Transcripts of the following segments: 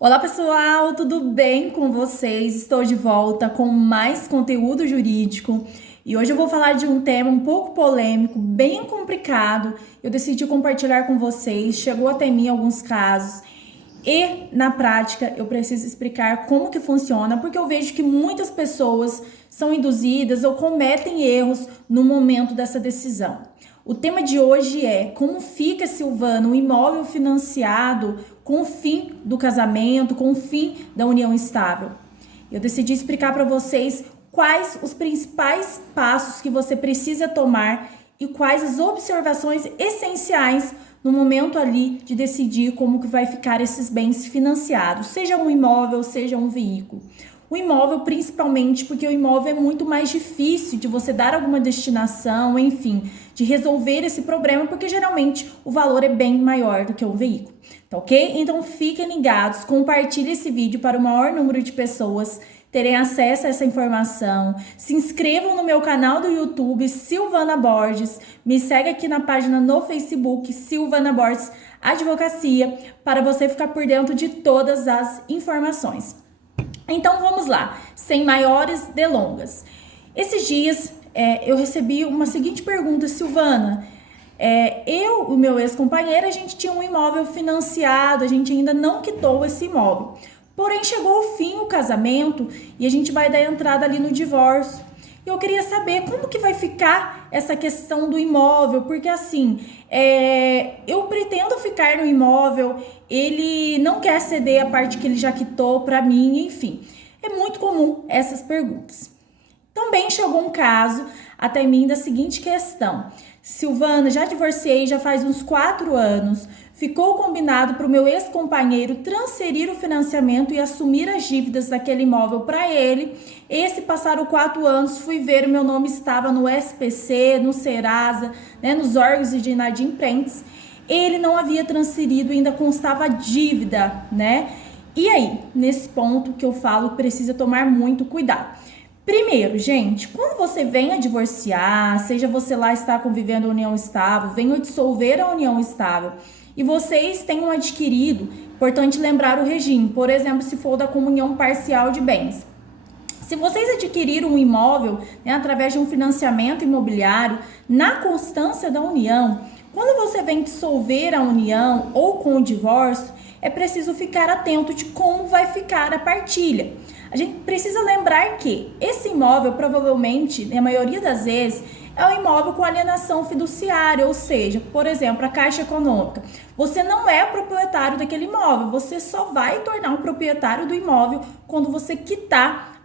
Olá pessoal, tudo bem com vocês? Estou de volta com mais conteúdo jurídico e hoje eu vou falar de um tema um pouco polêmico, bem complicado. Eu decidi compartilhar com vocês, chegou até mim alguns casos e na prática eu preciso explicar como que funciona, porque eu vejo que muitas pessoas são induzidas ou cometem erros no momento dessa decisão. O tema de hoje é como fica, Silvana, um imóvel financiado com o fim do casamento, com o fim da união estável. Eu decidi explicar para vocês quais os principais passos que você precisa tomar e quais as observações essenciais no momento ali de decidir como que vai ficar esses bens financiados, seja um imóvel, seja um veículo. O imóvel, principalmente, porque o imóvel é muito mais difícil de você dar alguma destinação, enfim, de resolver esse problema, porque geralmente o valor é bem maior do que um veículo, tá ok? Então fiquem ligados, compartilhe esse vídeo para o maior número de pessoas terem acesso a essa informação. Se inscrevam no meu canal do YouTube, Silvana Borges, me segue aqui na página no Facebook, Silvana Borges Advocacia, para você ficar por dentro de todas as informações. Então vamos lá, sem maiores delongas. Esses dias eu recebi uma seguinte pergunta, Silvana. Eu e o meu ex-companheiro, a gente tinha um imóvel financiado, a gente ainda não quitou esse imóvel. Porém, chegou ao fim o casamento e a gente vai dar entrada ali no divórcio. E eu queria saber como que vai ficar essa questão do imóvel, porque assim, eu pretendo ficar no imóvel, ele não quer ceder a parte que ele já quitou para mim, enfim. É muito comum essas perguntas. Também chegou um caso até mim da seguinte questão. Silvana, já divorciei já faz uns 4 anos. Ficou combinado para o meu ex-companheiro transferir o financiamento e assumir as dívidas daquele imóvel para ele. Esse passaram 4 anos, fui ver, o meu nome estava no SPC, no Serasa, né, nos órgãos de inadimplentes. Ele não havia transferido, ainda constava dívida, né? E aí, nesse ponto que eu falo, precisa tomar muito cuidado. Primeiro, gente, quando você vem a divorciar, seja você lá estar convivendo a união estável, venha dissolver a união estável, e vocês tenham adquirido, importante lembrar o regime, por exemplo, se for da comunhão parcial de bens. Se vocês adquiriram um imóvel, né, através de um financiamento imobiliário, na constância da união, quando você vem dissolver a união ou com o divórcio, é preciso ficar atento de como vai ficar a partilha. A gente precisa lembrar que esse imóvel, provavelmente, na maioria das vezes, é um imóvel com alienação fiduciária, ou seja, por exemplo, a Caixa Econômica. Você não é proprietário daquele imóvel, você só vai tornar um proprietário do imóvel quando você quitar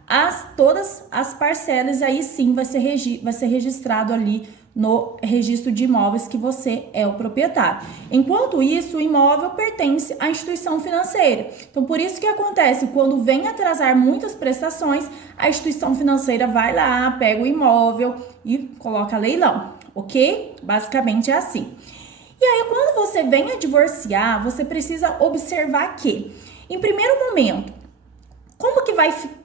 todas as parcelas, aí sim vai ser registrado ali no registro de imóveis que você é o proprietário. Enquanto isso, o imóvel pertence à instituição financeira. Então, por isso que acontece, quando vem atrasar muitas prestações, a instituição financeira vai lá, pega o imóvel e coloca leilão, ok? Basicamente é assim. E aí, quando você vem a divorciar, você precisa observar que, em primeiro momento, como que vai ficar?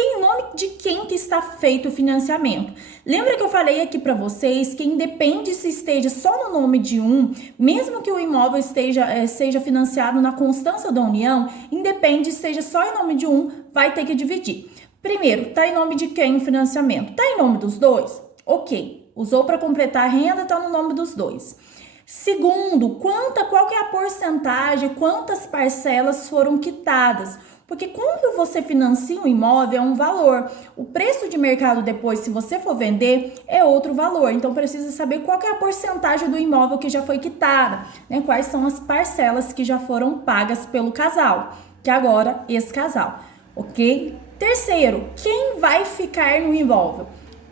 Em nome de quem que está feito o financiamento? Lembra que eu falei aqui para vocês que independe se esteja só no nome de um, mesmo que o imóvel seja financiado na constância da união, independe se esteja só em nome de um, vai ter que dividir. Primeiro, tá em nome de quem o financiamento? Tá em nome dos dois? Ok, usou para completar a renda, tá no nome dos dois. Segundo, qual que é a porcentagem, quantas parcelas foram quitadas? Porque quando você financia um imóvel é um valor, o preço de mercado depois, se você for vender, é outro valor. Então precisa saber qual que é a porcentagem do imóvel que já foi quitada, né? Quais são as parcelas que já foram pagas pelo casal, que agora esse casal, ok? Terceiro, quem vai ficar no imóvel?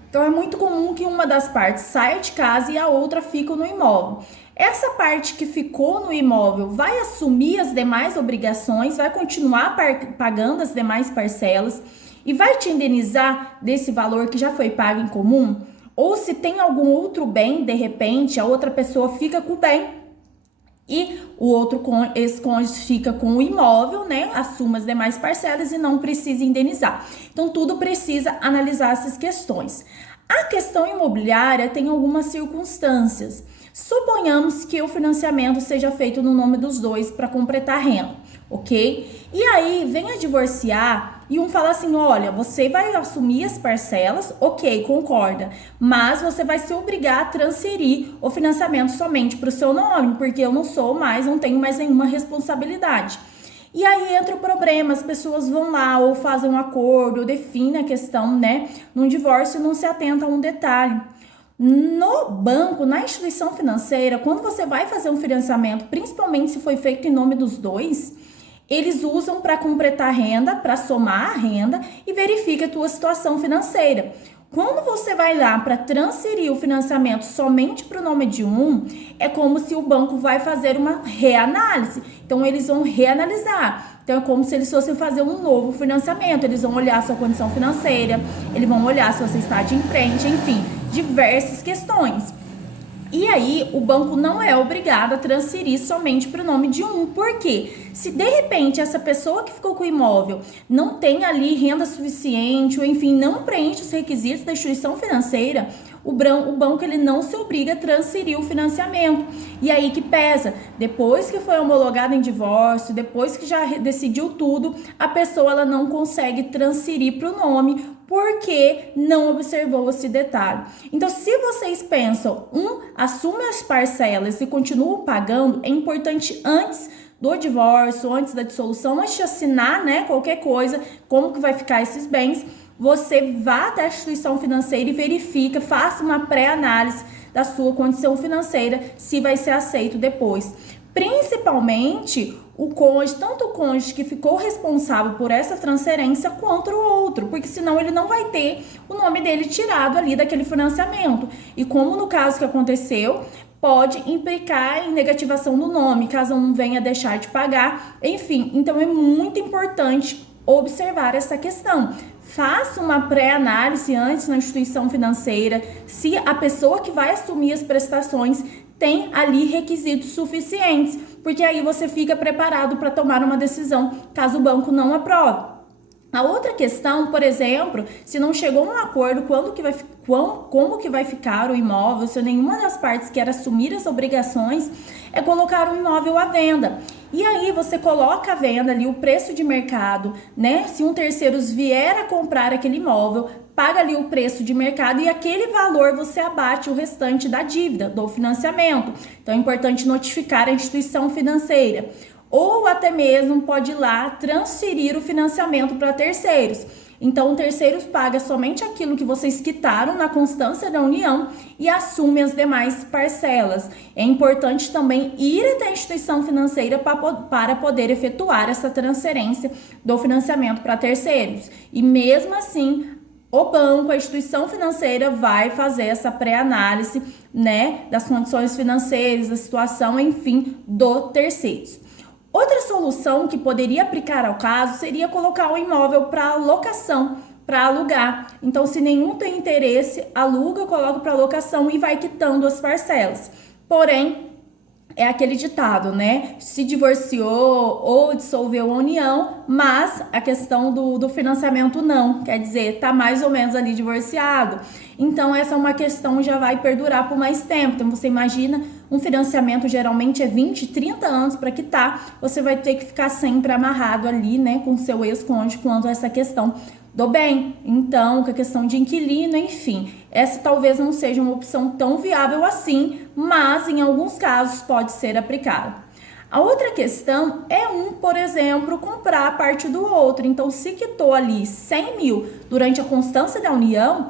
Então é muito comum que uma das partes saia de casa e a outra fique no imóvel. Essa parte que ficou no imóvel vai assumir as demais obrigações, vai continuar pagando as demais parcelas e vai te indenizar desse valor que já foi pago em comum? Ou se tem algum outro bem, de repente, a outra pessoa fica com o bem e o outro ex-cônjuge fica com o imóvel, né? Assuma as demais parcelas e não precisa indenizar. Então, tudo precisa analisar essas questões. A questão imobiliária tem algumas circunstâncias. Suponhamos que o financiamento seja feito no nome dos dois para completar a renda. ok? E aí vem a divorciar e um fala assim, olha, você vai assumir as parcelas, ok, concorda, mas você vai se obrigar a transferir o financiamento somente para o seu nome, porque eu não tenho mais nenhuma responsabilidade. E aí entra o problema, as pessoas vão lá ou fazem um acordo, ou definem a questão, né? Num divórcio não se atenta a um detalhe. No banco, na instituição financeira, quando você vai fazer um financiamento, principalmente se foi feito em nome dos dois, eles usam para completar a renda, para somar a renda e verifica a tua situação financeira. Quando você vai lá para transferir o financiamento somente para o nome de um, é como se o banco vai fazer uma reanálise. Então, eles vão reanalisar. Então, é como se eles fossem fazer um novo financiamento. Eles vão olhar a sua condição financeira, eles vão olhar se você está adimplente, enfim, diversas questões. E aí, o banco não é obrigado a transferir somente para o nome de um. Por quê? Se de repente essa pessoa que ficou com o imóvel não tem ali renda suficiente, ou enfim, não preenche os requisitos da instituição financeira, o banco ele não se obriga a transferir o financiamento. E aí que pesa, depois que foi homologado em divórcio, depois que já decidiu tudo, a pessoa ela não consegue transferir para o nome, porque não observou esse detalhe. Então, se vocês pensam, assume as parcelas e continuam pagando, é importante antes do divórcio, antes da dissolução, antes de assinar, né, qualquer coisa, como que vai ficar esses bens, você vá até a instituição financeira e verifica, faça uma pré-análise da sua condição financeira, se vai ser aceito depois. Principalmente o cônjuge, tanto o cônjuge que ficou responsável por essa transferência quanto o outro, porque senão ele não vai ter o nome dele tirado ali daquele financiamento. E como no caso que aconteceu, pode implicar em negativação do nome, caso um venha deixar de pagar, enfim. Então é muito importante observar essa questão. Faça uma pré-análise antes na instituição financeira, se a pessoa que vai assumir as prestações tem ali requisitos suficientes, porque aí você fica preparado para tomar uma decisão, caso o banco não aprove. A outra questão, por exemplo, se não chegou a um acordo como que vai ficar o imóvel, se nenhuma das partes quer assumir as obrigações, é colocar o imóvel à venda. E aí você coloca à venda ali o preço de mercado, né? Se um terceiro vier a comprar aquele imóvel, paga ali o preço de mercado e aquele valor você abate o restante da dívida, do financiamento. Então é importante notificar a instituição financeira. Ou até mesmo pode ir lá transferir o financiamento para terceiros. Então, terceiros paga somente aquilo que vocês quitaram na constância da união e assume as demais parcelas. É importante também ir até a instituição financeira para poder efetuar essa transferência do financiamento para terceiros. E mesmo assim, o banco, a instituição financeira vai fazer essa pré-análise, né, das condições financeiras, da situação, enfim, do terceiros. Outra solução que poderia aplicar ao caso seria colocar o imóvel para locação, para alugar. Então, se nenhum tem interesse, aluga, coloca para locação e vai quitando as parcelas. Porém, é aquele ditado, né? Se divorciou ou dissolveu a união, mas a questão do financiamento não. Quer dizer, tá mais ou menos ali divorciado. Então, essa é uma questão que já vai perdurar por mais tempo. Então, você imagina, um financiamento geralmente é 20, 30 anos para quitar. Você vai ter que ficar sempre amarrado ali, né? Com seu ex-cônjuge quanto a essa questão do bem. Então, com a questão de inquilino, enfim. Essa talvez não seja uma opção tão viável assim, mas em alguns casos pode ser aplicada. A outra questão é por exemplo, comprar a parte do outro. Então, se quitou ali 100 mil durante a constância da união,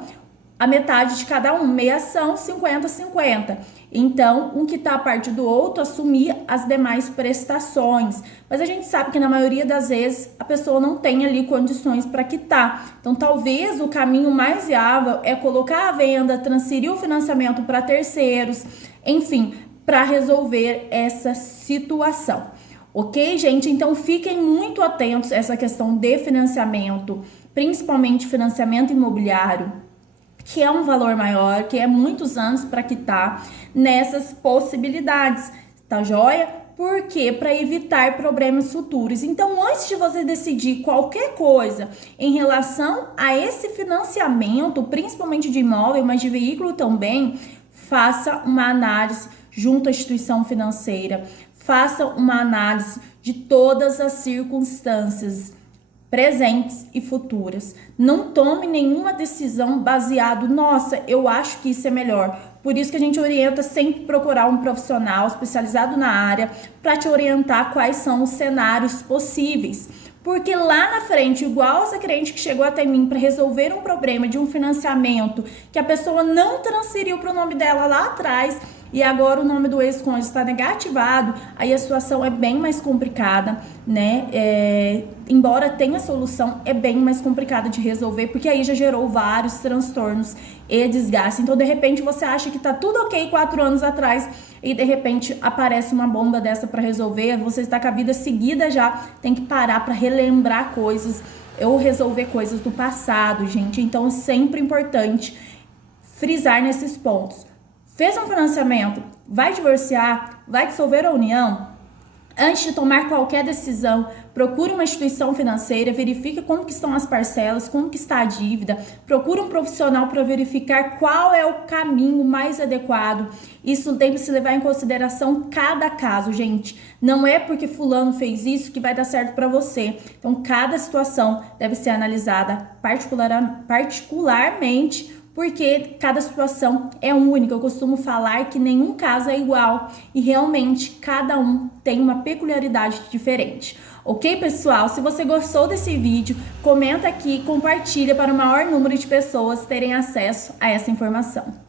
a metade de cada um, meia ação, 50-50. Então, um quitar a parte do outro, assumir as demais prestações. Mas a gente sabe que na maioria das vezes a pessoa não tem ali condições para quitar. Então, talvez o caminho mais viável é colocar a venda, transferir o financiamento para terceiros, enfim, para resolver essa situação. Ok, gente? Então, fiquem muito atentos a essa questão de financiamento, principalmente financiamento imobiliário, que é um valor maior, que é muitos anos para quitar, nessas possibilidades, tá joia? Por quê? Para evitar problemas futuros. Então, antes de você decidir qualquer coisa em relação a esse financiamento, principalmente de imóvel, mas de veículo também, faça uma análise junto à instituição financeira, faça uma análise de todas as circunstâncias presentes e futuras. Não tome nenhuma decisão baseado, nossa, eu acho que isso é melhor. Por isso que a gente orienta sempre procurar um profissional especializado na área para te orientar quais são os cenários possíveis. Porque lá na frente, igual essa cliente que chegou até mim para resolver um problema de um financiamento que a pessoa não transferiu para o nome dela lá atrás e agora o nome do ex-cônjuge está negativado, aí a situação é bem mais complicada, né? Embora tenha solução, é bem mais complicada de resolver, porque aí já gerou vários transtornos e desgaste. Então, de repente, você acha que tá tudo ok 4 anos atrás e de repente aparece uma bomba dessa para resolver, você está com a vida seguida já, tem que parar para relembrar coisas ou resolver coisas do passado, gente. Então, é sempre importante frisar nesses pontos. Fez um financiamento, vai divorciar, vai dissolver a união? Antes de tomar qualquer decisão, procure uma instituição financeira, verifique como que estão as parcelas, como que está a dívida, procure um profissional para verificar qual é o caminho mais adequado. Isso tem que se levar em consideração cada caso, gente. Não é porque fulano fez isso que vai dar certo para você. Então, cada situação deve ser analisada particularmente, porque cada situação é única. Eu costumo falar que nenhum caso é igual e realmente cada um tem uma peculiaridade diferente. Ok, pessoal? Se você gostou desse vídeo, comenta aqui e compartilha para o maior número de pessoas terem acesso a essa informação.